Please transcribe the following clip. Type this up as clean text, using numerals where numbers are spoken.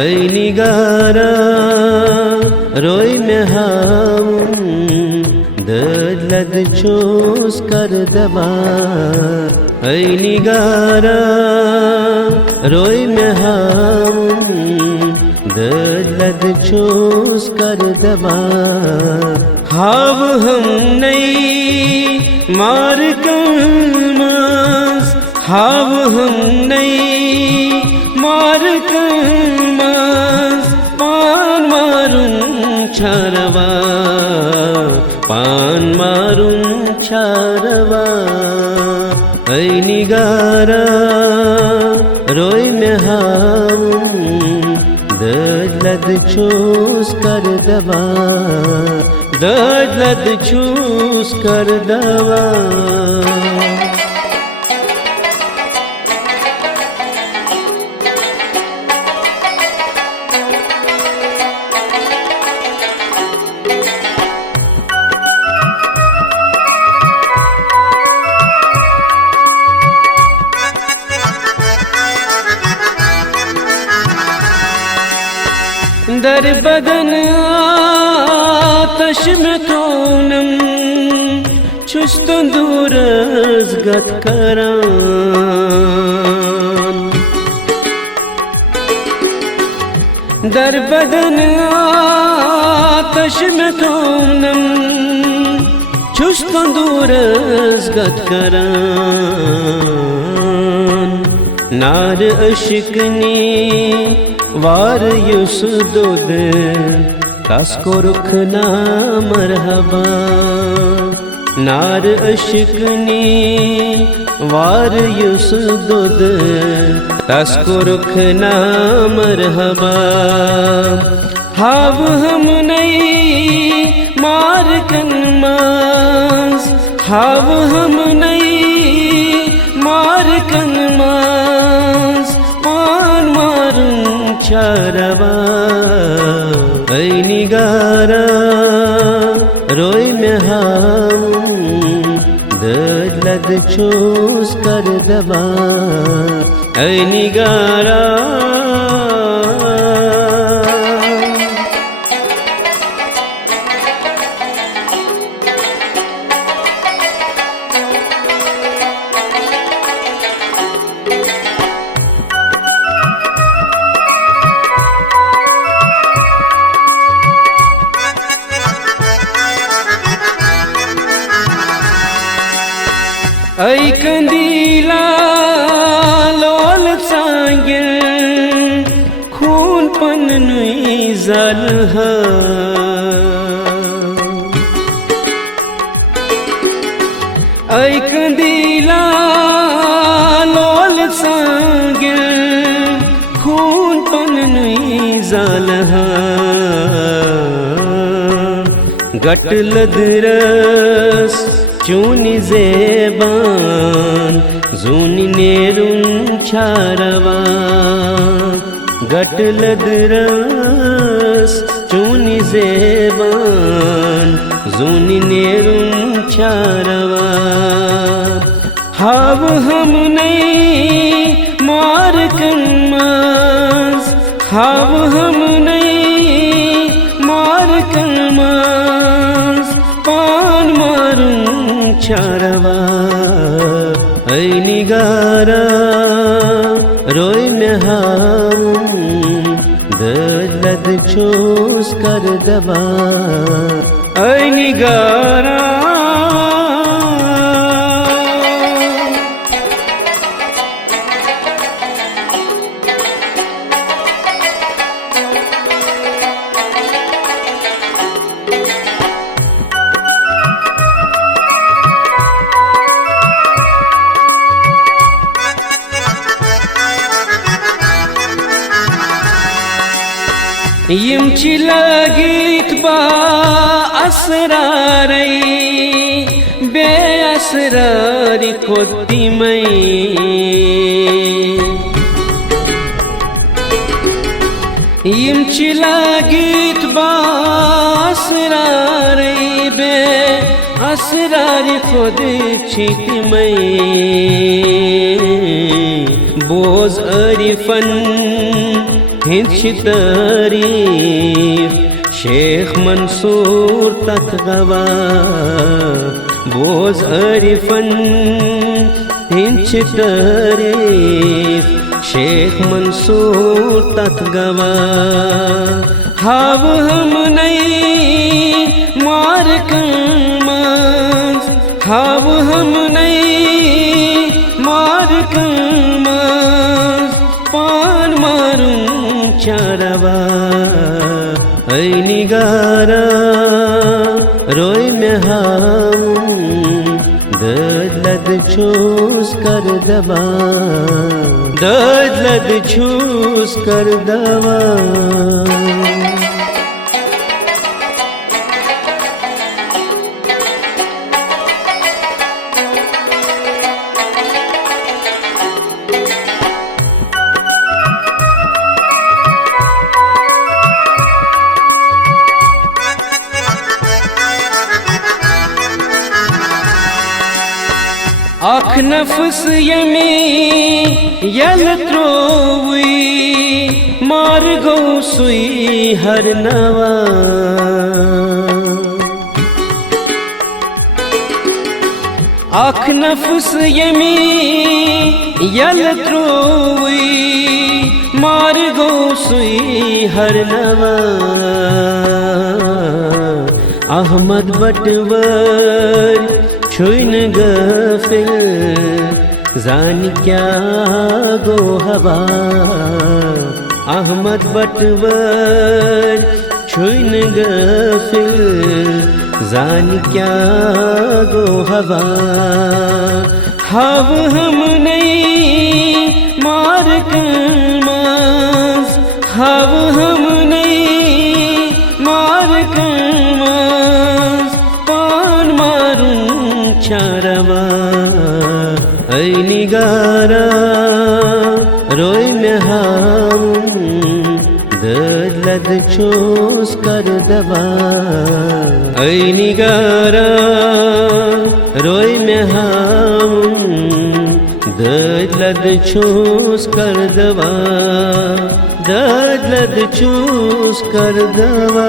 ऐ निगारा रोई में हावुन दर्द चूस कर दबा ऐ निगारा रोई में हावुन दर्द चूस कर दबा हाव हम नहीं मार कलमास हाव हम नहीं मार कलमास पान मारून छारवा पान मारून छारवा ऐ निगारा रोई में हावुन दर्द चूस कर दबा दर्द चूस कर दबा दर बदन आतश में तोनम छुस्त दूरज गत करान दर बदन आतश में तोनम छुस्त दूरज गत करान नार अशिकनी वार युसुदुद कास्को रुखना मरहबा नार अशिकनी वार युसुदुद कास्को रुखना मरहबा हाव हम नहीं मार कनमास हाव हम नहीं मार कनमास पान मारून छारवा ऐ निगारा रोई में हावुन दर्द चूस कर दबा ऐ निगारा ऐ कंदीला लोल सांगिल खून पन नुई जल ऐ कंदीला लोल सांगिल खून पन नुई जल गटल दरस चूनी जेबान जूनी नेरून छारवा गटल दरस चूनी जेबान जूनी नेरून छारवा हाव हम नहीं मार कलमास हाव हम नहीं मार कलमास पान मारून छारवा ऐ निगारा रोई में हावुन दर्द चूस कर दबा ऐ निगारा यमची लगीत बा असरारै बे असरारी खोती मई यमची लगीत बा असरारै बे असरारी खुद छित मई बोझ अरिफन हिंच तारीफ शेख मंसूर तक गवा बोझ अरिफन हिंच तारीफ शेख मंसूर तक गवा हाव हम नहीं मार कमाज हाव हम नहीं मार कमाज पान मारूं चारवा ऐ निगारा रोय में हाऊं दर्द छूस कर दवा दर्द छूस कर दवा आख नफ्स यमी यल त्रोवी मार गो सुई हर नवा आख नफ्स यमी यल त्रोवी मार गो सुई हर नवा अहमद बटवर छुन गफिल जान क्या गो हवा अहमद बटवर छुन गफिल जान क्या गो हवा हव हम नहीं मार कमाज हव हम नहीं मार कमाज पान मारूं चारवा ऐ निगारा रोय में हाऊं दर्द छूस कर दवा ऐ निगारा रोय में हाऊं दर्द छूस कर दवा दर्द छूस कर दवा।